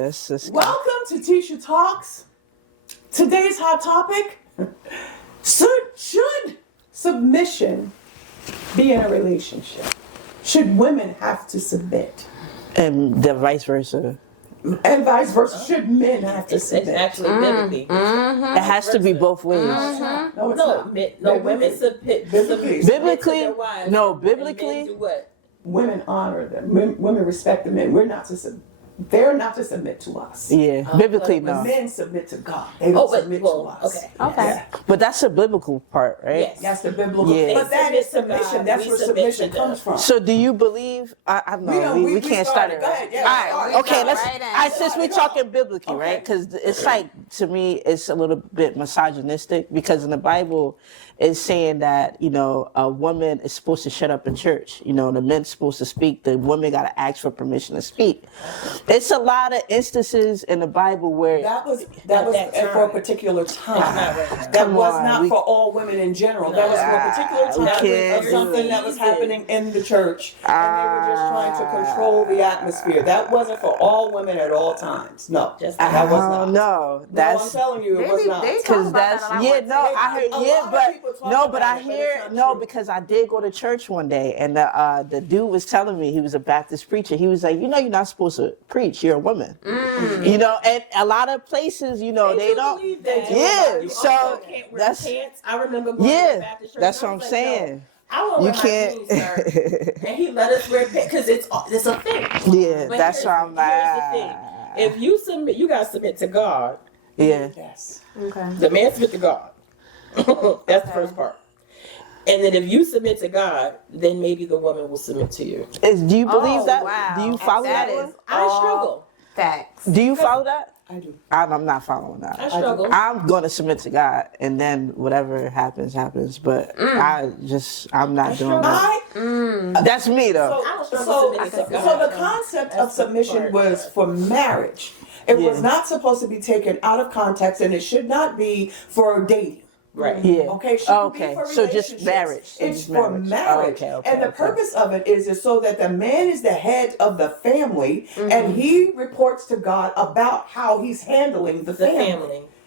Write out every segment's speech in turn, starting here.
Yes. Welcome to Tisha Talks. Today's hot topic: should submission be in a relationship? Should women have to submit? And the vice versa. And vice versa. Should men have to It's submit? actually biblically. It has to be both ways. No, it's No, not. women submit. Biblically. Biblically, to their wives, no, and men biblically, do what? Women honor them. Women respect the men. We're not to submit. They're not to submit to us. yeah, biblically, But no. men submit to God. They don't submit to us. okay. Okay. Yeah. But that's the biblical part, right? Yes. That's the biblical. Yeah. But that is They submit to submission. God. That's We where submit submission to comes from. So do you believe, I know, don't- we we can't start started. it. Go Right? ahead. Yeah, All right, start. okay, Go let's, right in. all right, since we're Go. talking biblically, Okay. right? Because it's like, to me, it's a little bit misogynistic because in the Bible, it's saying that, a woman is supposed to shut up in church. The men's supposed to speak. The woman got to ask for permission to speak. It's a lot of instances in the Bible where That was that for a time. particular time. not right now. That Come was on, not we- for all women in general. That was for a particular we time can't of do something it. that was happening in the church, and they were just trying to control the atmosphere. That wasn't for all women at all times. No, Just- that was I not. don't know. No, That's I'm telling you, it was not. They talk because about that's that a lot yeah more no today. I heard A yeah lot of people but talk no about but I it, but hear it's not true. because I did go to church one day and the dude was telling me he was a Baptist preacher. He was like, you're not supposed to preach. You're a woman. And a lot of places they do don't. believe that. Yeah, You so also can't wear that's pants. I remember going to yeah. the Baptist church. That's and what I I'm was like, saying. yo, I won't You wear can't. my jeans, sir. And he let us wear pants because it's a thing. Yeah, But that's here's- why I'm here's like. the thing. If you submit, you gotta submit to God. Yeah. Yes. Okay. The man submit to God. That's the first part. And then if you submit to God, then maybe the woman will submit to you. Do you believe Oh, that? wow. Do you follow that? That one? is I struggle. facts. Do you follow that? I do. I'm not following that. I struggle. I'm going to submit to God, and then whatever happens, happens. But I'm not doing that. That's me, though. I don't So, struggle submitting to God. so the concept of That's the submission part. was for marriage. It was Yeah. not supposed to be taken out of context, and it should not be for dating. Right. Yeah. Okay, it shouldn't Okay. be for So just relationships. marriage. So It's just for marriage. marriage. Okay, And the okay. purpose of it is so that the man is the head of the family, and he reports to God about how he's handling the The family.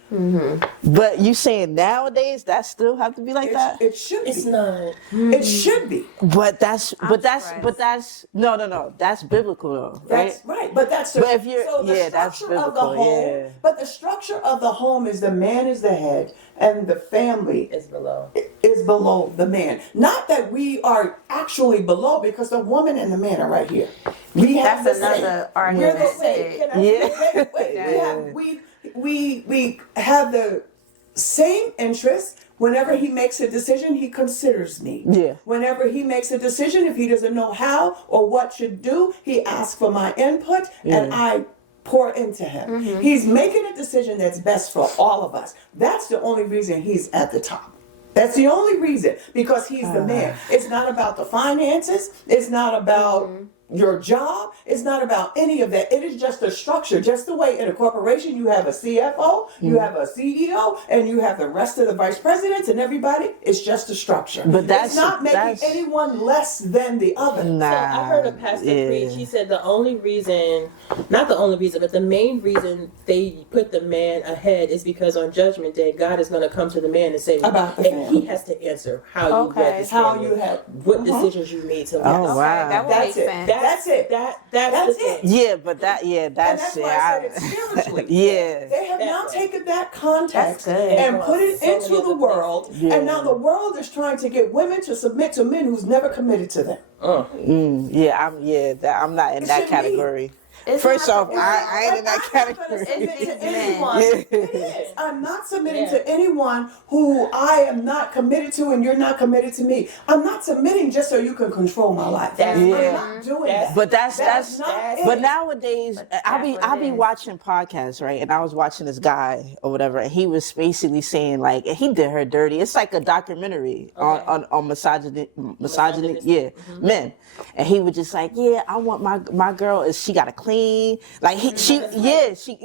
family. But you saying nowadays that still have to be like that? It should It's be. not. It should be. But that's surprised. no. That's biblical though, right? That's right, but that's the, But if you're- so the yeah, that's structure of the biblical, home. yeah. But the structure of the home is the man is the head, and the family It's below. is below the man. Not that we are actually below, because the woman and the man are right here. We have That's the same. another We're argument. the same. Can I Yeah. We have the same interests. Whenever he makes a decision, he considers me. Yeah. Whenever he makes a decision, if he doesn't know how or what should do, he asks for my input, and I pour into him. He's making a decision that's best for all of us. That's the only reason he's at the top. That's the only reason, because he's the man. It's not about the finances. It's not about your job. It's not about any of that. It is just a structure. Just the way in a corporation you have a CFO, you have a CEO, and you have the rest of the vice presidents and everybody. It's just a structure. But it's not making anyone less than the other. So Nah. I heard a pastor yeah. preach. He said the only reason, not the only reason, but the main reason they put the man ahead is because on Judgment Day, God is going to come to the man and say, About the and family. he has to answer how you Okay. led this How family, you have what decisions you made to lead Oh, this. wow. That would That's make it. sense. That's it. That's That's the it. thing. Yeah, but that's And that's why I said it's spiritually. Yeah. They have now taken that context That's good. and put it So many into the other world, Yeah. and now the world is trying to get women to submit to men who's never committed to them. I'm not in It that should be. category. It's First not off, I ain't in that I'm not gonna category. submit It's to men. anyone. Yeah. It is. I'm not submitting Yeah. to anyone who I am not committed to, and you're not committed to me. I'm not submitting just so you can control my life. That's Yeah. I'm not doing that. But that's not it. but nowadays I'll be what it is. watching podcasts, right? And I was watching this guy or whatever, and he was basically saying like he did her dirty. It's like a documentary on misogyny, Misogynistic. men. And he was just like, yeah, I want my girl is she got to clean clean. Like she, Like a a slave.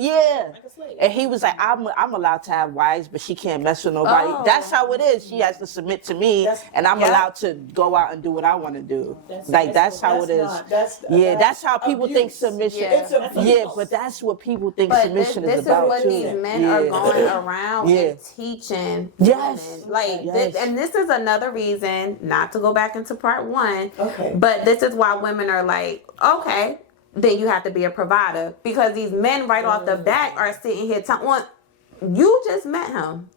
And he was like, I'm allowed to have wives, but she can't mess with nobody. Oh. That's how it is. She has to submit to me, and I'm Yep. allowed to go out and do what I want to do. That's how it is. That's how people think abuse. submission. Yeah. It's abuse. Yeah, but that's what people think But submission this is is about what too. these men are going around Yeah. and teaching Yes. women. Like, Yes. and this is another reason, not to go back into part one, Okay. but this is why women are like, okay, then you have to be a provider. Because these men right off the bat are sitting here telling, well, you just met him.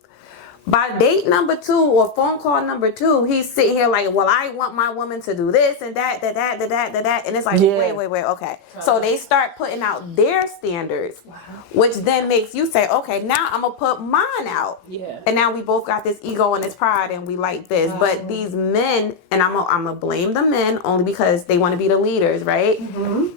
By date number 2 or phone call number 2, he's sitting here like, well, I want my woman to do this and that. And it's like, Yeah. wait, okay. So they start putting out their standards, which then makes you say, okay, now I'm going to put mine out. Yeah. And now we both got this ego and this pride and we like this. But these men, and I'm going to blame the men only because they want to be the leaders, right? Mm-hmm.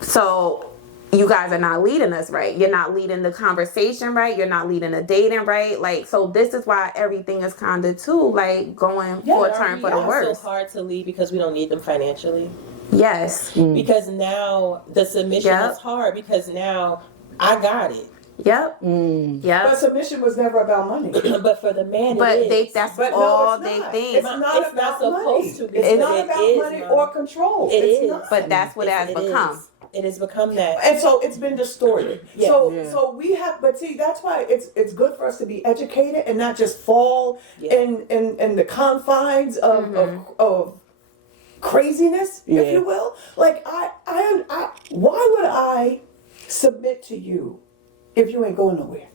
So you guys are not leading us right. You're not leading the conversation right. You're not leading the dating right. Like, so this is why everything is kind of too like going for a turn for the worse. So hard to lead because we don't need them financially. Yes. Because now the submission Yep. is hard because now I got it. Yep. But Yep. submission was never about money. But for the man, But it is. that's But all no, it's they not. think. It's not It's not about money. supposed to be, It's but not it about is, money Mom. or control. It It's is. not. But that's what it has It become. is. It has become that. And so it's been distorted. Yeah. So we have, but see, that's why it's good for us to be educated and not just fall Yeah. in the confines of craziness, Yeah. if you will. Like I why would I submit to you if you ain't going nowhere?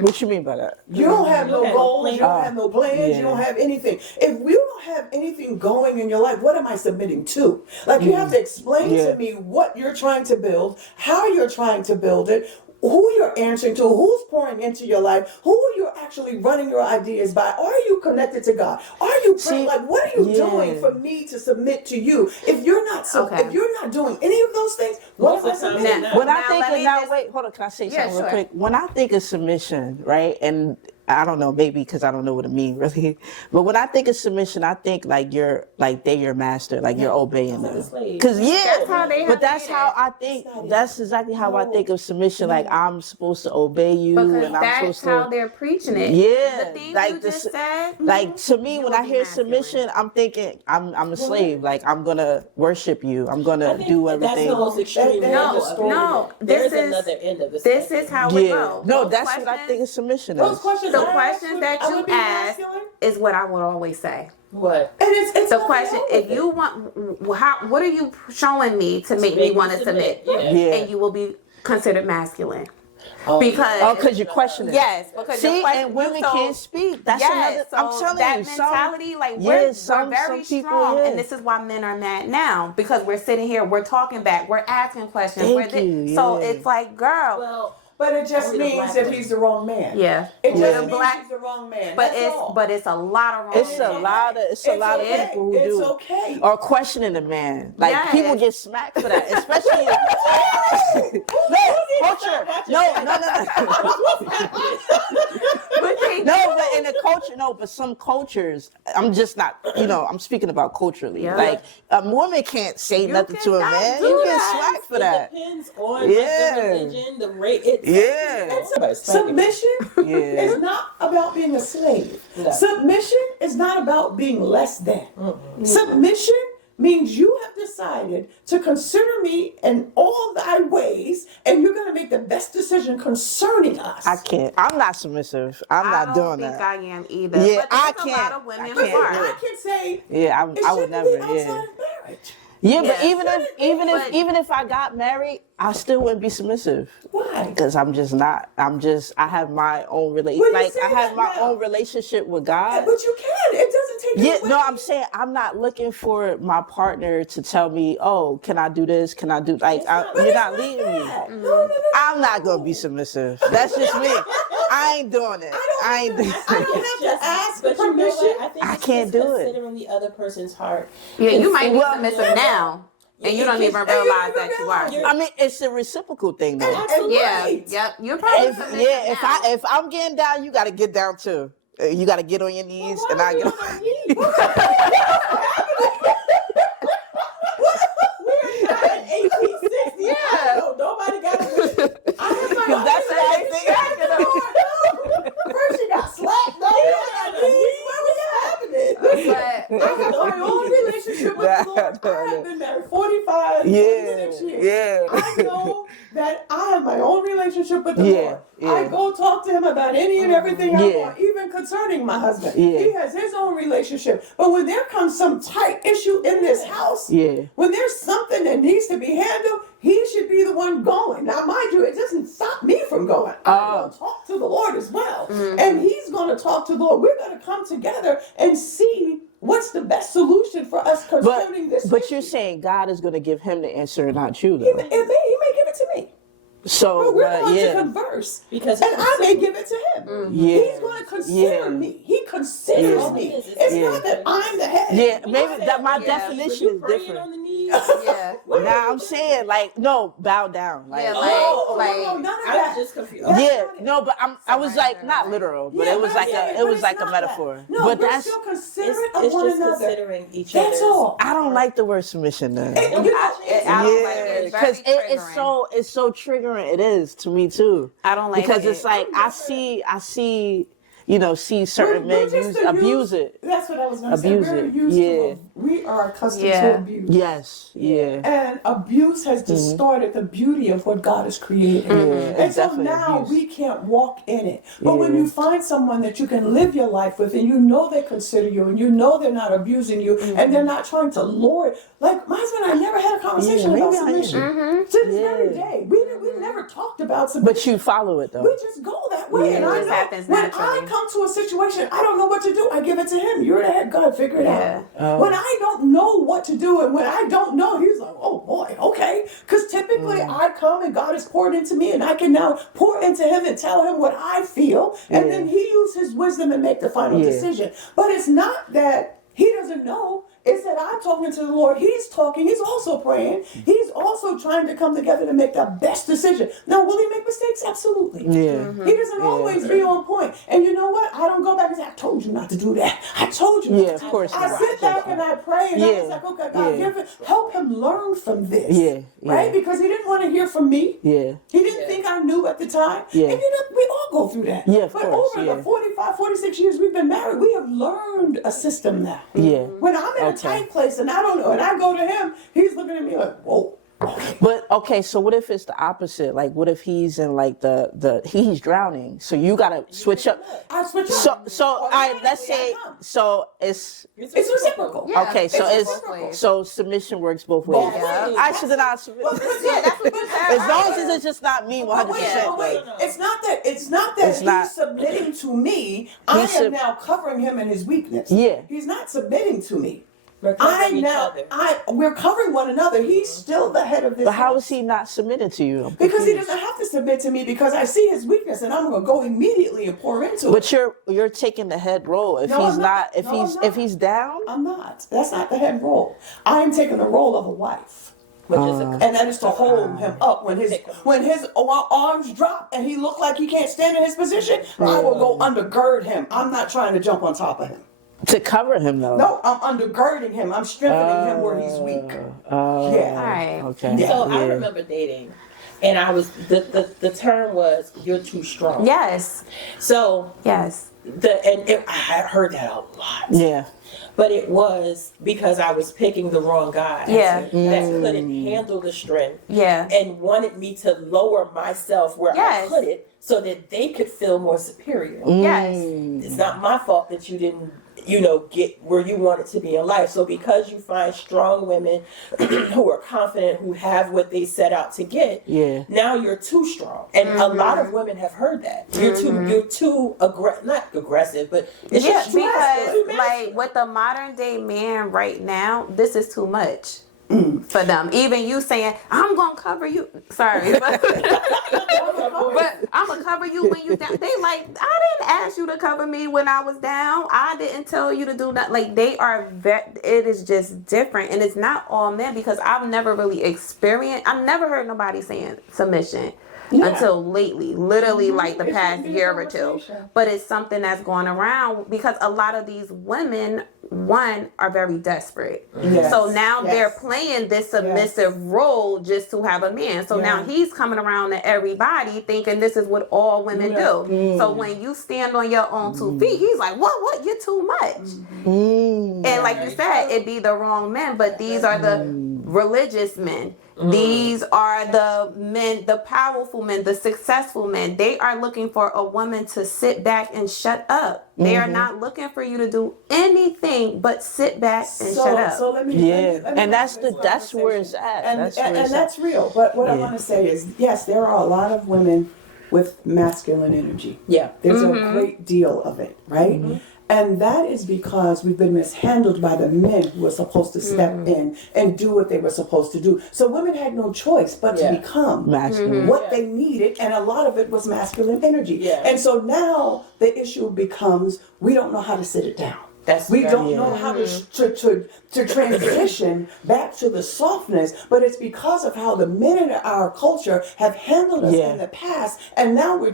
What you mean by that? You don't have You no don't have no goals, you don't plan. have no plans, Yeah. you don't have anything. If we don't have anything going in your life, what am I submitting to? Like you have to explain Yeah. to me what you're trying to build, how you're trying to build it, who you're answering to, who's pouring into your life, who you're actually running your ideas by. Are you connected to God? Are you praying? See, Like, what are you yeah. doing for me to submit to you? If you're not Okay. if you're not doing any of those things, what am I Most of the time, submitting? not. When I Now, think let of me now, just- wait, hold on. Can I say Yeah, something real sure. quick? When I think of submission, right, and I don't know, maybe because I don't know what it means really, but when I think of submission, I think like they're your master, like you're obeying Like a them. slave. Because That's how they have but that's to how be. I think. It's not That's exactly how I think of submission. Like I'm supposed to obey you, Because and I'm that's supposed how to. they're preaching it. Yeah, The things like you the just s- said. Like to me, You when will I be hear masculine. submission, I'm thinking I'm a slave. Like I'm gonna worship you. I'm I gonna think do that's everything. the most extreme No, end of it. no, There's this is- another end of it. This is how we Yeah, go. no, Those that's what I questions- think of submission Those is. questions The I ask questions would- that I you would be ask masculine. is what I would always say. What? And it's The nothing question: wrong if with you it. want, what are you showing me to make me want to submit? Yeah. Yeah. And you will be considered masculine Oh, because Oh, because you're questioning. yes, because See, your question, and women so- can't speak. That's yes, another. I'm so telling that you, mentality, like yeah, we're some very people, strong, yeah. and this is why men are mad now because we're sitting here, we're talking back, we're asking questions, Thank we're you, so yeah. it's like, girl, Well, But it just Only the means black that women. he's the wrong man. yeah, It just Yeah. means Black- he's the wrong man. but That's all. it's a lot of wrong. It's a men. lot of It's a lot okay. of people who It's do okay. or questioning a man. Like Yes. people get smacked for that, especially no culture. But they No, but in the culture, no, but some cultures, I'm just not, I'm speaking about culturally. Yeah. Like a woman can't say nothing to a cannot man. do You get that. smacked for that. It depends on Yeah. the religion, the rate. It's Yeah. Submission Yeah. is not about being a slave. No. Submission is not about being less than. Submission means you have decided to consider me in all thy ways, and you're going to make the best decision concerning us. I can't. I'm not submissive. I'm I not don't doing think that. I am either. Yeah, but there's I a can't. lot of women I who But can't are. do I it. can say Yeah, it I would shouldn't never. be outside Yeah. of marriage. Yeah, but Yes. even if I got married, I still wouldn't be submissive. Why? Because I'm just not. I have my own Well, you like say I have that my now. own relationship with God. But you can. It doesn't take Yeah, it away. no, I'm saying I'm not looking for my partner to tell me, "Oh, can I do this? Can I do like?" But You're it's not leading me. that. No. I'm not gonna be submissive. That's just me. I ain't doing it. I ain't doing I it. don't have to ask But you know permission. what? I think I it's can't just do it. considering the other person's heart. Yeah, you might be Well, submissive now, and you don't even And you don't realize even that you are. realize I mean, it's a reciprocal thing, though. Absolutely. Yeah, Right. yep. You're probably If, submissive yeah, now. if I'm getting down, you got to get down too. You got to get on your knees, and I get. We're not in 1860. yeah, Yeah, 46 years. yeah. I know that I have my own relationship with the Yeah, Lord. yeah. I go talk to him about any and everything I Yeah. want, even concerning my husband. Yeah. He has his own relationship. But when there comes some tight issue in this house, Yeah. when there's something that needs to be handled, he should be the one going. Now, mind you, it doesn't stop me from going. I'm going to talk to the Lord as well. And he's going to talk to the Lord. We're going to come together and see what's the best solution for us concerning this But issue. you're saying God is going to give him the answer, not you, He though. may give it to me. So, But we're going to yeah. converse. Because And I may give it to him. Yeah. He's going to consider Yeah. me. He considers Yeah. me. It's It's Yeah. not that I'm the head. Yeah, maybe that my Yeah. definition is praying different. on the knees. Yeah. Now I'm saying like no, bow down. Like Yeah, Oh, like- no, none of I that. was just confused. That's yeah, not it. no, but I was like not literal, but Yeah, it was but like yeah, it but was it's like a not that. metaphor. No, but we're that's still considerate It's of one just another. considering each That's other's. all. I don't like the word submission then. And you know, I don't like it. It's because very it's triggering. it's so triggering. It is to me too. I don't like because it. it's like I see certain men abuse it. That's what I was going to say. Abuse We're it. used Yeah. to. We are accustomed Yeah. to abuse. Yes, yeah. And abuse has distorted the beauty of what God has created. And it's so definitely now abuse. we can't walk in it. But when Yeah. you find someone that you can live your life with and you know they consider you and you know they're not abusing you and they're not trying to lord, like my husband and I never had a conversation Yeah, about maybe I am. submission. To this very Yeah. day. We never talked about submission. But you follow it though. We just go that way. Yeah. And It I just know happens when naturally. I come to a situation, I don't know what to do. I give it to him. You're the head God, figure it Yeah. out. When I don't know what to do and when I don't know, he's like, oh boy, okay. Because typically I come and God has poured into me and I can now pour into him and tell him what I feel. And then he uses his wisdom and make the final Yeah. decision. But it's not that he doesn't know. It's that I'm talking to the Lord. He's talking. He's also praying. He's also trying to come together to make the best decision. Now, will he make mistakes? Absolutely. Yeah. He doesn't always be on point. And you know what? I don't go back and say, I told you not to do that. I told you not Yeah, to of do course that. I not. sit back and I pray and I Yeah. was like, okay, God, Yeah. help him learn from this. Yeah, Right? yeah. Because he didn't want to hear from me. Yeah. He didn't think I knew at the time. Yeah. And you know, we all go through that. Yeah, of but course, over yeah. the 45, 46 years we've been married, we have learned a system now. Yeah. When I'm in a Okay. tight place and I don't know, and I go to him, he's looking at me like, whoa. Okay. But okay, so what if it's the opposite? Like, what if he's in like he's drowning? So you gotta switch up. I switch So up. all right, let's Automatically, I say come. so it's It's reciprocal. Yeah. okay. So It's it's reciprocal. so submission works both ways. Both ways. I should not submit. Well, Yeah, that's what you said. As long as it's just not me, 100%. Wait. It's not that It's he's not- submitting to me. I am sub- now covering him in his weakness. Yeah. He's not submitting to me. We're covering each other. We're covering one another. He's still the head of this. But how house. is he not submitted to you? I'm Because he confused. doesn't have to submit to me because I see his weakness and I'm gonna go immediately and pour into it. But you're taking the head role. If No, he's I'm not, not. No, I'm not. if he's down, I'm not. That's not the head role. I'm taking the role of a wife. Which is a And that is to hold him up when his arms drop and he look like he can't stand in his position. I will go undergird him. I'm not trying to jump on top of him. to cover him though. No, I'm undergirding him. I'm strengthening him where he's weak. Yeah. Right. Okay. Yeah. So I remember dating, and I was the term was "you're too strong." Yes. So Yes. I had heard that a lot. Yeah. But it was because I was picking the wrong guy. Yeah. That couldn't handle the strength. Yeah. And wanted me to lower myself where Yes. I couldn't, so that they could feel more superior. Yes. It's not my fault that you didn't, get where you wanted to be in life. So because you find strong women who are confident, who have what they set out to get, Yeah. now you're too strong. And a lot of women have heard that. You're too not aggressive, but it's Yeah, just too because masculine. like with the modern day man right now, this is too much for them. Even you saying, "I'm gonna cover you," sorry, but I'm gonna cover you when you down. They like, I didn't ask you to cover me when I was down. I didn't tell you to do that. Like they are, it is just different, and it's not all men because I've never really experienced. I've never heard nobody saying submission. Until lately, literally like the It past should be a year or two. conversation. But it's something that's going around because a lot of these women, one, are very desperate. Yes. So now Yes. they're playing this submissive role just to have a man. So now Yeah. he's coming around to everybody thinking this is what all women do. So when you stand on your own 2 feet, he's like, what? You're too much. And like you said, it be the wrong men, but these are the religious men. These are the men, the powerful men, the successful men. They are looking for a woman to sit back and shut up. They are not looking for you to do anything but sit back and shut up. So let me, Yeah, let me and have this that's where it's conversation. at. And, That's where and it's at. that's real. But what I want to say is, yes, there are a lot of women with masculine energy. Yeah. There's a great deal of it, right? And that is because we've been mishandled by the men who were supposed to step in and do what they were supposed to do. So women had no choice but to become Masculine. what they needed, and a lot of it was masculine energy. Yeah. And so now the issue becomes we don't know how to sit it down. We don't know how to transition back to the softness, but it's because of how the men in our culture have handled us in the past, and now we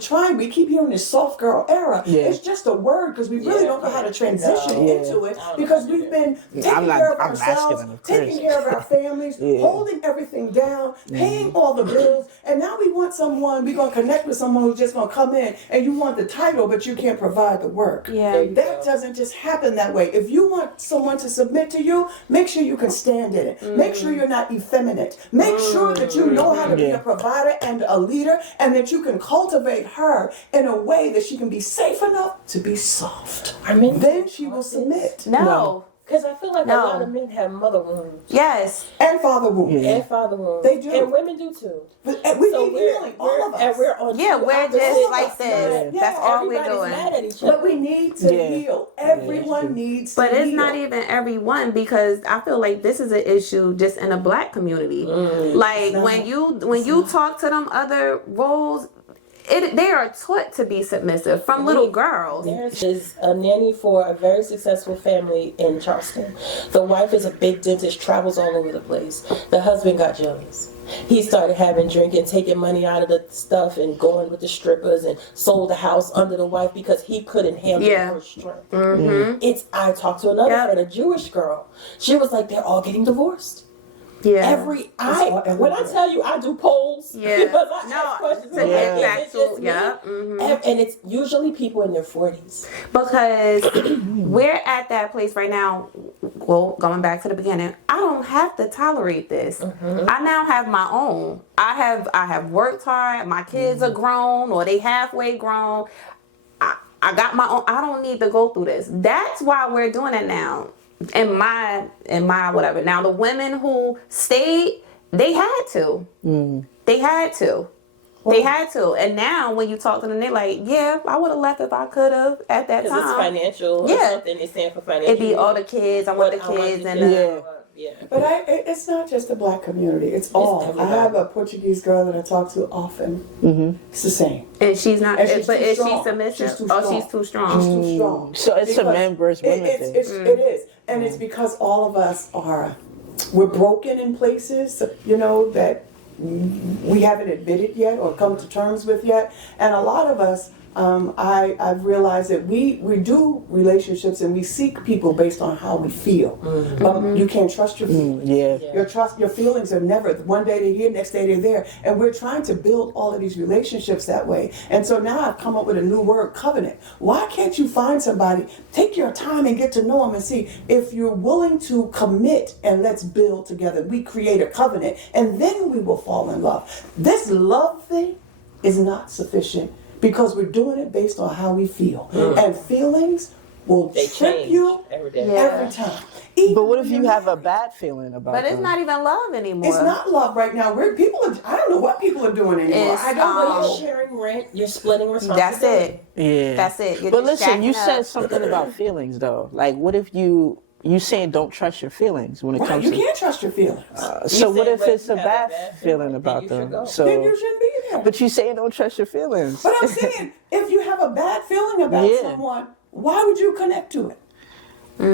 keep hearing this soft girl era. It's just a word because we really don't know how to transition into it because we've been taking care of ourselves, taking care of our families, holding everything down, paying all the bills, and now we want someone, we're going to connect with someone who's just going to come in and you want the title, but you can't provide the work. That doesn't just happen that way. If you want someone to submit to you, make sure you can stand in it. Make sure you're not effeminate. Make sure that you know how to be a provider and a leader, and that you can cultivate her in a way that she can be safe enough to be soft. I mean, Then she will submit. No. because I feel like a lot of men have mother wounds. Yes. And father wounds. And father wounds. They do. And women do too. But we So need healing, all of us. And we're on Yeah, two we're opposite just sides. like this. Yeah, That's all we're Everybody's doing. mad at each other. But we need to heal. Everyone needs to But it's heal. not even everyone, because I feel like this is an issue just in the black community. Like when you talk to them other roles, they are taught to be submissive from little girls. There's a nanny for a very successful family in Charleston. The wife is a big dentist, travels all over the place. The husband got jealous. He started having drinking, taking money out of the stuff and going with the strippers, and sold the house under the wife because he couldn't handle her strength. I talked to another friend, a Jewish girl. She was like, they're all getting divorced. Yeah. When I tell you I do polls, because I ask questions, to get and back it's to just me. And it's usually people in their 40s. Because we're at that place right now. Well, going back to the beginning, I don't have to tolerate this. I now have my own. I have worked hard. My kids are grown, or they halfway grown. I got my own. I don't need to go through this. That's why we're doing it now. In my whatever. Now the women who stayed, they had to. They had to. They had to. And now when you talk to them, they're like, yeah, I would have left if I could have at that time. Because it's financial or something. They stand for financial. It'd be all the kids. I want the kids and But it's not just the black community. It's all. everybody. I have a Portuguese girl that I talk to often. It's the same. and she's not. And she's But too is she strong. submissive? She's too Oh, strong. she's too strong. She's too strong. So it's a Because men versus women thing. It is. And it's because all of us we're broken in places, that we haven't admitted yet or come to terms with yet. And a lot of us, I've realized that we do relationships and we seek people based on how we feel. You can't trust your feelings. Your feelings are never, one day they're here, next day they're there. And we're trying to build all of these relationships that way. And so now I've come up with a new word, covenant. Why can't you find somebody, take your time and get to know them and see if you're willing to commit, and let's build together. We create a covenant and then we will fall in love. This love thing is not sufficient, because we're doing it based on how we feel. And feelings will trip change you every day. every time. But what if you have a bad feeling about But it's them? not even love anymore. It's not love right now. I don't know what people are doing anymore. It's, I don't You're know. sharing rent, you're splitting responsibility. That's it. Yeah. That's it. You're But just listen, you shacking said up. something about feelings though. Like, what if you saying don't trust your feelings when it Right, comes you to? can't trust your feelings. So what said if when it's you a have a bad bad feeling feeling, about then you them? should go. So, Then you shouldn't be there. but you saying don't trust your feelings. But I'm saying, if you have a bad feeling about someone, why would you connect to it?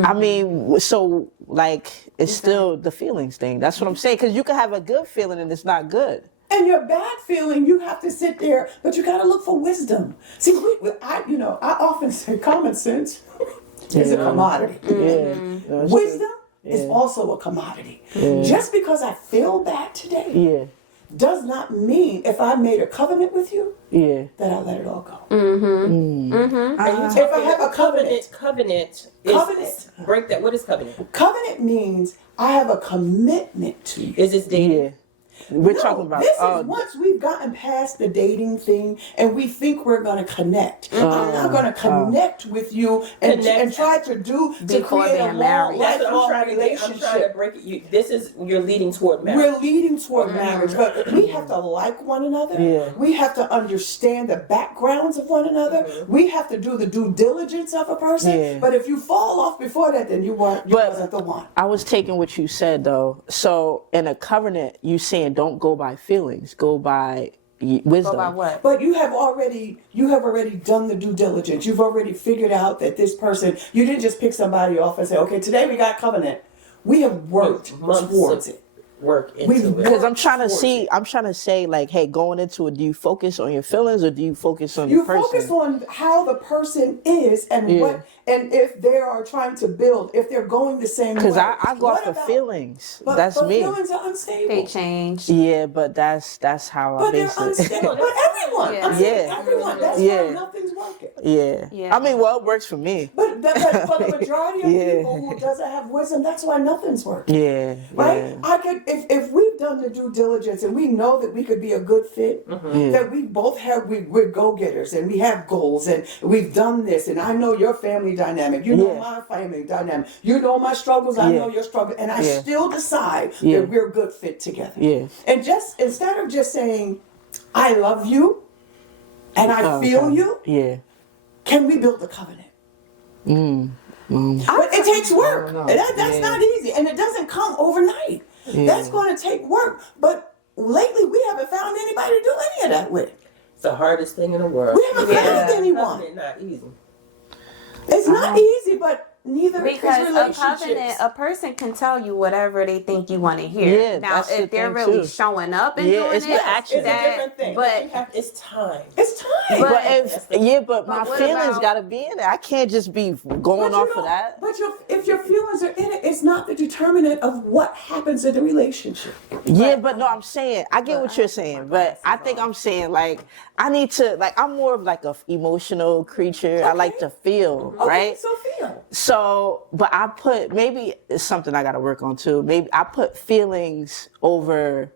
I mean, so like it's still the feelings thing. That's what I'm saying. Because you can have a good feeling and it's not good. And your bad feeling, you have to sit there, but you got to look for wisdom. See, I often say common sense is a commodity. Wisdom is also a commodity. Just because I feel bad today does not mean if I made a covenant with you Yeah. that I let it all go. And you If I have a covenant, covenant, Covenant. break that. What is covenant? covenant means I have a commitment to you. Is this dating? Yeah. We're No, talking about. this is once we've gotten past the dating thing and we think we're going to connect. I'm not going to connect with you and try to Before create a being long, married. That's what I'm lifelong trying to get. I'm trying to relationship. break it. This is you're leading toward marriage. We're leading toward marriage, but we have to like one another. Yeah. We have to understand the backgrounds of one another. We have to do the due diligence of a person. Yeah. But if you fall off before that, then you wasn't the one. I was taking what you said though. So in a covenant, you saying don't go by feelings, go by wisdom. Go by what? But you have already done the due diligence. You've already figured out that this person. You didn't just pick somebody off and say, "Okay, today we got covenant." We have worked Months towards of it. work into We've it. Because I'm trying to towards see, it. I'm trying to say, like, hey, going into it, do you focus on your feelings or do you focus on You the person? focus on how the person is and and if they are trying to build, if they're going the same way. Because I go What off of about- feelings. But, That's but me. feelings are unstable. They change. Yeah, but that's how I But they're base it. unstable. But everyone, Yeah. I'm saying Yeah. everyone. That's Yeah. why nothing's working. Yeah. Yeah. I mean, well, it works for me. But for the majority of Yeah. people who doesn't have wisdom, that's why nothing's working. Yeah. Right? Yeah. I could if we've done the due diligence and we know that we could be a good fit, that we both we're go-getters and we have goals and we've done this and I know your family dynamic, you know Yeah. my family dynamic, you know my struggles, I Yeah. know your struggle, and I Yeah. still decide Yeah. that we're a good fit together. Yeah. And just instead of just saying, I love you and I feel Okay. you, Yeah. can we build the covenant? But it takes work. know. That's Yeah. not easy. And it doesn't come overnight. That's going to take work. But lately, we haven't found anybody to do any of that with. It's the hardest thing in the world. We haven't found anyone. Covenant not easy. It's not easy, but neither Because is a relationships. covenant, a person can tell you whatever they think you want to hear. Yeah, now, that's the if they're thing, really too. showing up and Yeah, doing it's the it, action. It's a different thing. But It's time. It's time. But- But but my what feelings about- gotta be in it. I can't just be going you off don't- of that. But if your feelings are in it, it's not the determinant of what happens in the relationship. Yeah, but no, I'm saying I get what you're saying, but I think I'm saying like I need to like I'm more of like a emotional creature. I like to feel, Okay, right? so feel. So, but I put maybe it's something I got to work on too. Maybe I put feelings over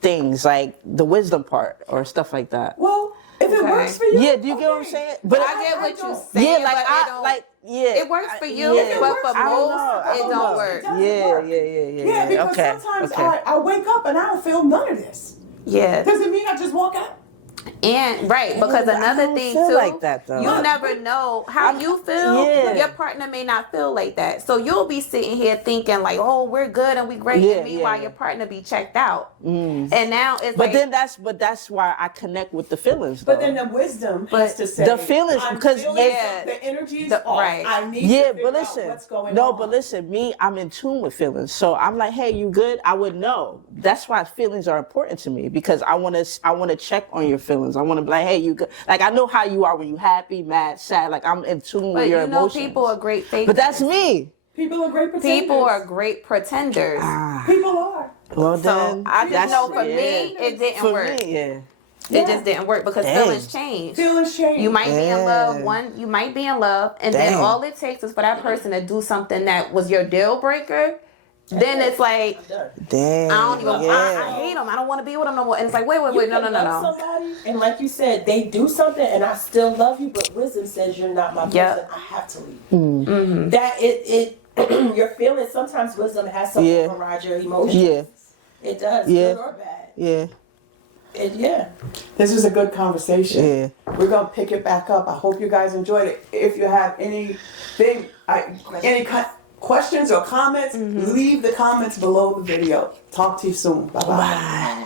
things like the wisdom part or stuff like that. Well, if it Okay. works for you. Yeah, do you get what I'm okay. saying? But I get what you're don't. saying. yeah, like but it I don't- like yeah. It works for you, yeah. but for I don't most, know. I it don't don't know. work. doesn't Yeah, work. yeah. Yeah, because okay. sometimes okay. I wake up and I don't feel none of this. Yeah. Doesn't mean I just walk out. And right, because but I another don't thing feel too, like that, though. you never know how you feel. Yeah. Your partner may not feel like that, so you'll be sitting here thinking like, "Oh, we're good and we great," Yeah, and meanwhile yeah. your partner be checked out. And now it's But like, then that's why I connect with the feelings. Though. But then the wisdom has to say the feelings- I'm because, feeling yeah, the energy is the- off. right. I need to yeah, figure but out listen, what's going no, on. but listen, me, I'm in tune with feelings. So I'm like, hey, you good? I would know. That's why feelings are important to me because I want to check on your feelings. I want to be like, hey, you good? Like I know how you are when you happy, mad, sad. Like I'm in tune but with your you know, emotions. people are great fakers. But that's me. People are great pretenders. People are great pretenders. People are. Well So then, I just that's- know for yeah. me, it didn't For work. me, yeah. It just didn't work because Dang. feelings change. Feelings change. You might be in love. Damn. You might be in love, and then Damn. all it takes is for that person to do something that was your deal breaker. Then it's like, Damn. I don't even. I Yeah. hate them. I don't want to be with them no more. And it's like, wait, You no, can no, love no. somebody, and like you said, they do something, and I still love you, but wisdom says you're not my person. Yep. I have to leave. Mm-hmm. That it your feelings. Sometimes wisdom has to Yeah. override your emotions. Yeah. It does, Yeah. good or bad. Yeah. Yeah. This was a good conversation. Yeah. We're gonna pick it back up. I hope you guys enjoyed it. If you have anything, questions or comments, leave the comments below the video. Talk to you soon. Bye bye.